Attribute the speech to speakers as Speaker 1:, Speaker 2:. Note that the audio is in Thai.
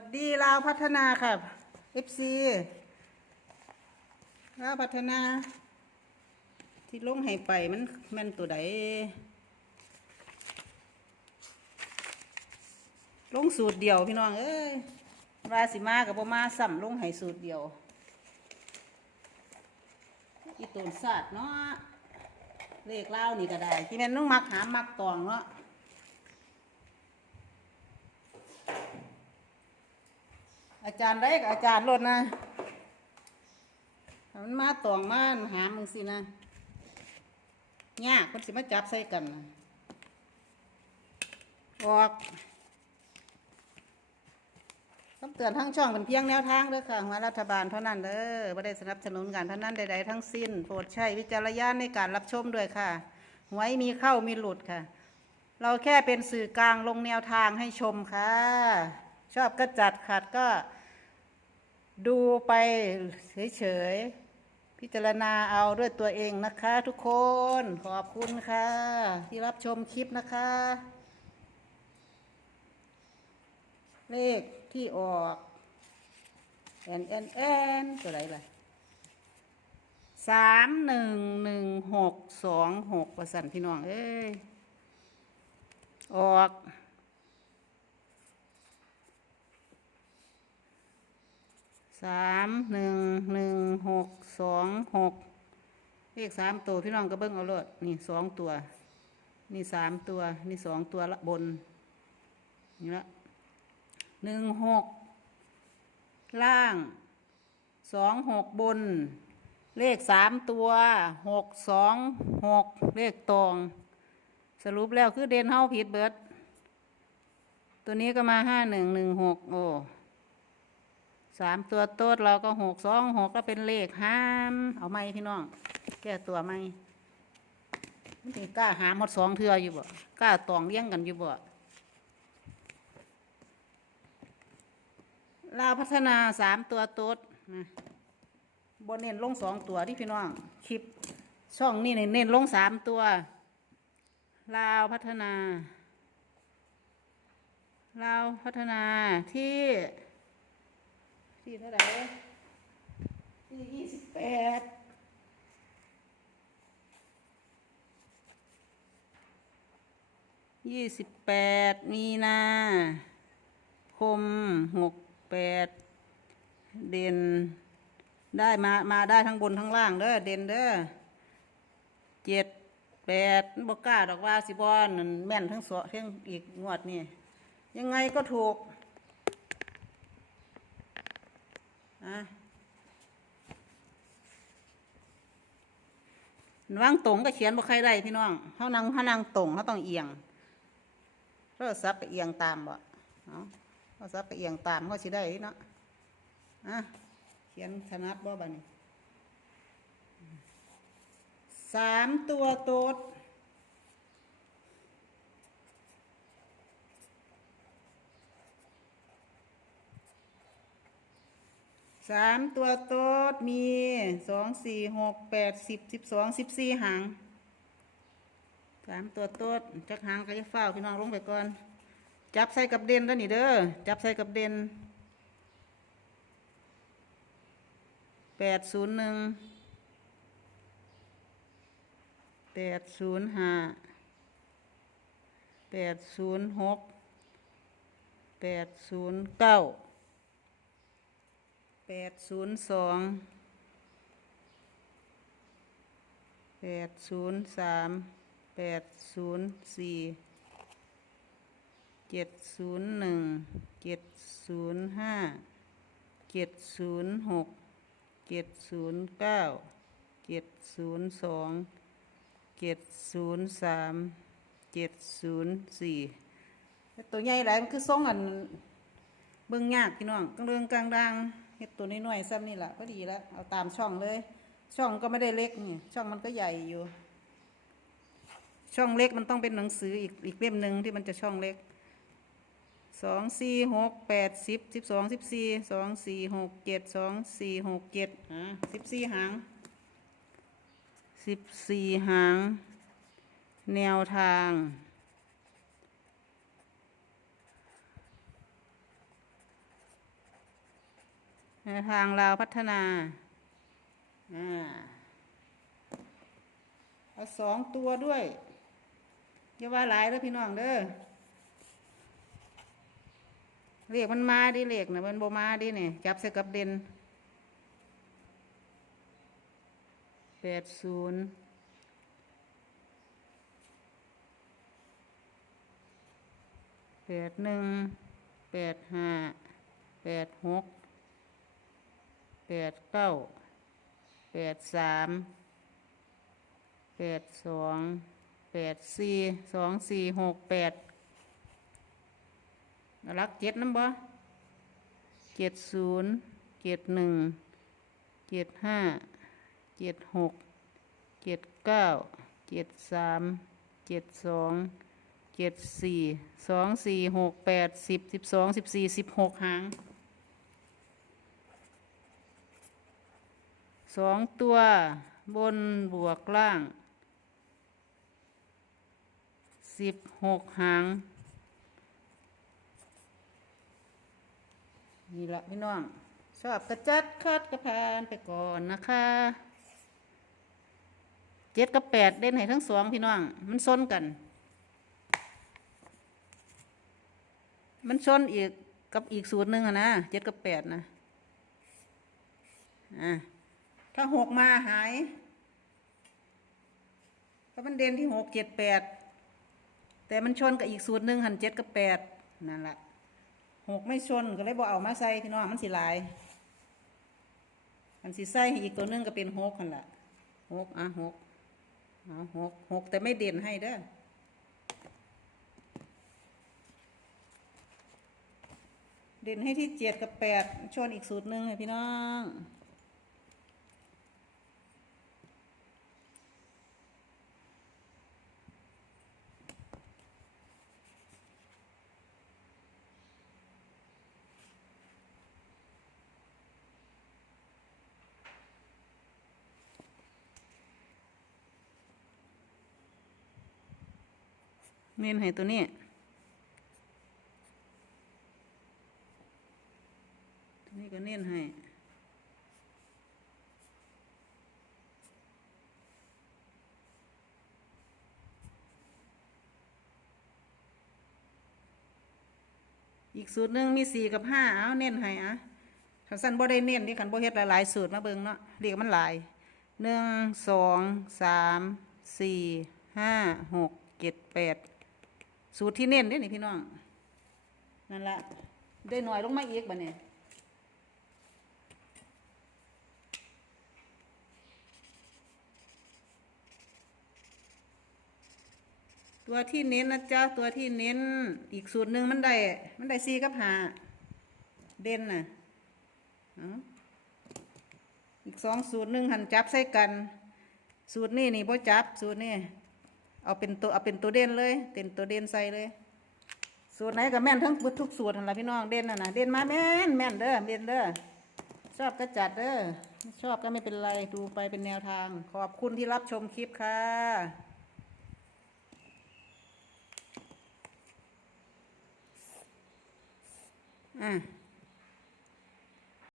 Speaker 1: วัสดีลาวพัฒนาค่ะ FC ลาวพัฒนา ที่ลงให้ไปมันแม่นตัวใดลงสูตรเดียวพี่น้องเอ้ยราสิมากับบ่มาซ้ำลงให้สูตรเดียวอีตูนศาสตร์เนาะเลขเล่านี่ก็ได้ที่แม่นต้องมักหามมักตองเนาะ อาจารย์ได้กับอาจารย์รถนะมันมาตองมาหามึงสินะยากคนสิมาจับใส่กันนะออกคำเตือนทั้งช่องเป็นเพียงแนวทางเด้อค่ะหัวรัฐบาลเท่านั้นเด้อไม่ได้สนับสนุนการพนันใด ๆ ทั้งสิ้น โปรดใช้วิจารณญาณในการรับชมด้วยค่ะหวยมีเข้ามีหลุดค่ะ เราแค่เป็นสื่อกลางลงแนวทางให้ชมค่ะ ชอบก็จัดขัดก็ดูไปเฉยๆ พิจารณาเอาด้วยตัวเองนะคะ ทุกคนขอบคุณค่ะ ที่รับชมคลิปนะคะ เลขที่ออกแอนแอนแอนตัวไหนล่ะสามหนึ่งหนึ่งหกสองหกประสันพี่น้อง เอ้ย ออก สามหนึ่งหนึ่งหกสองหกเลขสามตัวพี่น้องก็เบิ้งเอาเลยนี่สองตัว นี่สามตัว นี่สองตัวละบน นี่ละหนึ่งหกล่างสองหกบน เลขสามตัวหกสองหกเลขตองสรุปแล้วคือเด่นเฮาผิดเบิด ตัวนี้ก็มาห้าหนึ่งหนึ่งหกโอ้ สามตัวโต๊ดเราก็หกสองหกก็เป็นเลขห้าม เอาไหมพี่น้อง แก้ตัวไหมนถึงกล้าหาหมดสองเทืออยู่บ่กล้าตองเลี้ยงกันอยู่บ่ลาวพัฒนาสามตัวโต๊ดนะบนเน้นลงสองตัวที่พี่น้องคลิปช่องนี้เน้นลงสามตัว ลาวพัฒนา ลาวพัฒนาที่ ที่เท่าไหร่ที่ยี่สิบแปดยี่สิบแปดมีนาคมหกแปดเด่น ได้มา มาได้ทั้งบนทั้งล่างเด้อเด่นเด้อเจ็ดแปดบกล้าดอกว่าสิบอนนั่นแม่นทั้งสองทั้งอีกงวดนี่ยังไงก็ถูก อะวางตรงก็เขียนบ่ใครได้พี่น้องเขานั่งเขานั่งตรงเขาต้องเอียงโทรศัพท์ไปเอียงตามบ่เอาโทรศัพท์ไปเอียงตามเขาสิได้เนาะอะเขียนถนัดบ่บัดนี้สามตัวโต๊ด สามตัวโต๊ดมีสองสี่หกแปดสิบสิบสองสิบสี่หางสามตัวโต๊ดจักหางก็จะเฝ้าพี่น้องลงไปก่อน จับใส่กับเด่นแล้วนี่เด้อจับใส่กับเด่นแปดศูนย์หนึ่งแปดศูนย์ห้าแปดศูนย์หกแปดศูนย์เก้า แปดศูนย์สองแปดศูนย์สามแปดศูนย์สี่เจ็ดศูนย์หนึ่งเจ็ดศูนย์ห้าเจ็ดศูนย์หกเจ็ดศูนย์เก้าเจ็ดศูนย์สองเจ็ดศูนย์สามเจ็ดศูนย์สี่ตัวใหญ่หลายมันคือส่งอัน เบิ่งยากพี่น้องกลางเรืองกลางดัง เฮ็ดตัวน้อยๆซ้ำนี่แหละก็ดีแล้วเอาตามช่องเลย ช่องก็ไม่ได้เล็กนี่ ช่องมันก็ใหญ่อยู่ ช่องเล็กมันต้องเป็นหนังสืออีกอีกเล่มหนึ่งที่มันจะช่องเล็กสองสี่หกแปดสิบสิบสองสิบสี่สองสี่หกเจ็ดสองสี่หกเจ็ดอะสิบสี่หางสิบสี่หาง แนวทาง แนว ทางลาวพัฒนาอ่าเอาสองตัวด้วยอย่าว่าหลายแล้วพี่น้องเด้อเลขมันมาดิเลขนะมันโบมาดิเนี่ยจับใส่กับเด่นแปดศูนย์แปดหนึ่งแปดห้าแปดหก แปดเก้าแปดสามแปดสองแปดสี่สองสี่หกแปดรักเจ็ดน้ำบ่เจ็ดศูนย์เจ็ดหนึ่งเจ็ดห้าเจ็ดหกเจ็ดเก้าเจ็ดสามเจ็ดสองเจ็ดสี่สองสี่หกแปดสิบสิบสองสิบสี่สิบหกหาง สองตัวบนบวกล่างสิบหกหางนี่ละพี่น้อง ชอบกระจัดคัดกระพานไปก่อนนะคะเจ็ดกับแปดเด่นให้ทั้งสองพี่น้อง มันซนกัน มันซนอีกกับอีกสูตรหนึ่งอะนะเจ็ดกับแปดนะอะ ถ้าหกมาหายถ้ามันเด่นที่หกเจ็ดแปดแต่มันชนกับอีกสูตรหนึ่งหันเจ็ดกับแปดนั่นแหละหกไม่ชนก็เลยบอกเอามาใส่พี่น้องมันสิหลาย มันสิใส่อีกตัวนึงก็เป็นหกกันละหกอะหกเอาหกหกแต่ไม่เด่นให้เด้อเด่นให้ที่เจ็ดกับแปดชนอีกสูตรหนึ่งให้พี่น้อง เน้นให้ตัวนี้ตัวนี้ก็เน้นให้อีกสูตรหนึ่งมีสี่กับห้าเอาเน้นให้อะขันสั้นบ่ได้เน้นที่ขันบ่เฮ็ดหลายๆสูตรมาเบิ่งเนาะเรียกมันหลายหนึ่งสองสามสี่ห้าหกเจ็ดแปด สูตรที่เน้นเด้นี่พี่น้อง นั่นละได้หน่อยลงมาอีกบ่เนี่ยตัวที่เน้นนะจ๊ะ ตัวที่เน้นอีกสูตรหนึ่งมันได้ มันได้สี่กับหาเด่นน่ะอาอีกสองสูตรหนึ่งหันจับใส่กัน สูตรนี่นี่บ่จับสูตรนี่ เอาเป็นตัวเอาเป็นตัวเด่นเลยเป็นตัวเด่นใส่เลย สูตรไหนก็แม่นทั้งทุกสูตรนั่นละพี่น้องเด่นนะนะเด่นมาแม่นแม่นเด้อเด่นเด้อชอบก็จัดเด้อไม่ชอบก็ไม่เป็นไรดูไปเป็นแนวทาง ขอบคุณที่รับชมคลิปค่ะอะ